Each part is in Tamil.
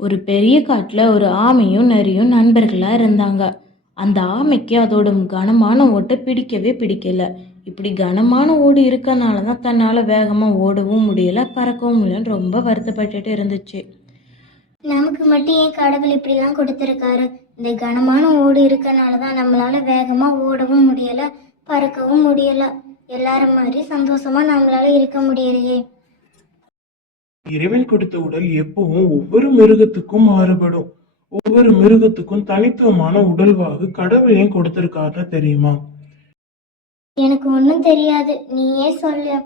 ஒரு பெரிய காட்டுல ஒரு ஆமையும் நரியும் நண்பர்களா இருந்தாங்க. அந்த ஆமைக்கு அதோட கனமான ஓட்டை பிடிக்கவே பிடிக்கல. இப்படி கனமான ஓடு இருக்கனால தான் தன்னால வேகமா ஓடவும் முடியல, பறக்கவும் முடியலன்னு ரொம்ப வருத்தப்பட்டுட்டு இருந்துச்சு. நமக்கு மட்டும் ஏன் கடவுள் இப்படிலாம் கொடுத்துருக்காரு? இந்த கனமான ஓடு இருக்கனால தான் நம்மளால வேகமா ஓடவும் முடியல, பறக்கவும் முடியல. எல்லாரும் மாதிரி சந்தோஷமா நம்மளால இருக்க முடியலையே. இறைவன் கொடுத்த உடல் எப்பவும் ஒவ்வொரு மிருகத்துக்கும் மாறுபடும். ஒவ்வொரு மிருகத்துக்கும் தனித்துவமான உடல்வாகு கடவுள் ஏன் கொடுத்திருக்காருன்னு தெரியுமா? எனக்கு ஒன்றும் தெரியாது, நீயே சொல்லு.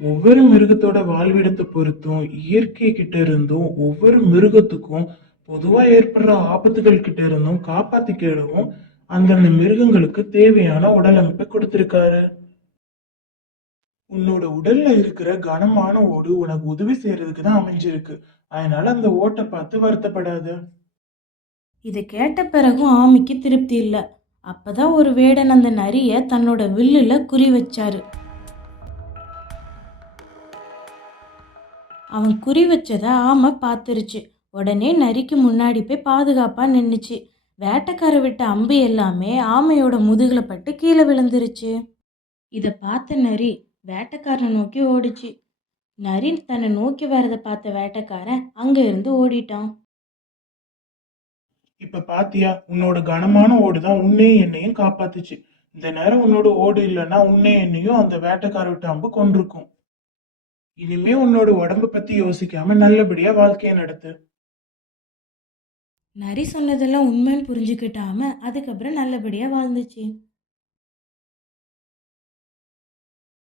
ஒவ்வொரு மிருகத்தோட வாழ்விடத்தை பொறுத்தும் இயற்கை கிட்ட இருந்தும் ஒவ்வொரு மிருகத்துக்கும் பொதுவா ஏற்படுற ஆபத்துகள் கிட்ட இருந்தும் காப்பாத்திக்கிடவும் அந்தந்த மிருகங்களுக்கு தேவையான உடல் அமைப்பை கொடுத்திருக்காரு. உன்னோட உடல்ல இருக்கிற கனமான ஓடு உனக்கு உதவி செய்யறதுக்கு தான் அமைஞ்சிருக்கு. அதனால அந்த ஓட்டை பார்த்து வருத்தப்படாத. இதை கேட்ட பிறகும் ஆமைக்கு திருப்தி இல்லை. அப்பதான் ஒரு வேடன் அந்த நரிய தன்னோட வில்லுல குறி வச்சாரு. அவன் குறி வச்சதை ஆமை பார்த்துருச்சு. உடனே நரிக்கு முன்னாடி போய் பாதுகாப்பா நின்னுச்சு. வேட்டைக்கார விட்ட அம்பு எல்லாமே ஆமையோட முதுகுல பட்டு கீழே விழுந்துருச்சு. இதை பார்த்த நரி வேட்டைக்காரனை நோக்கி ஓடிச்சு. நரி தன்னை நோக்கி வரதை பார்த்த வேட்டைக்காரன் அங்க இருந்து ஓடிட்டான். இப்ப பாத்தியா, உன்னோட கனமான ஓடு தான் உன்னையும் என்னையும் காப்பாத்துச்சு. இந்த நேரம் உன்னோட ஓடு இல்லைன்னா உன்னையும் என்னையும் அந்த வேட்டைக்கார விட்டு அம்பு கொண்டிருக்கும். இனிமே உன்னோட உடம்ப பத்தி யோசிக்காம நல்லபடியா வாழ்க்கைய நடத்து. நரி சொன்னதெல்லாம் உண்மைன்னு புரிஞ்சுக்கிட்டாம அதுக்கப்புறம் நல்லபடியா வாழ்ந்துச்சு.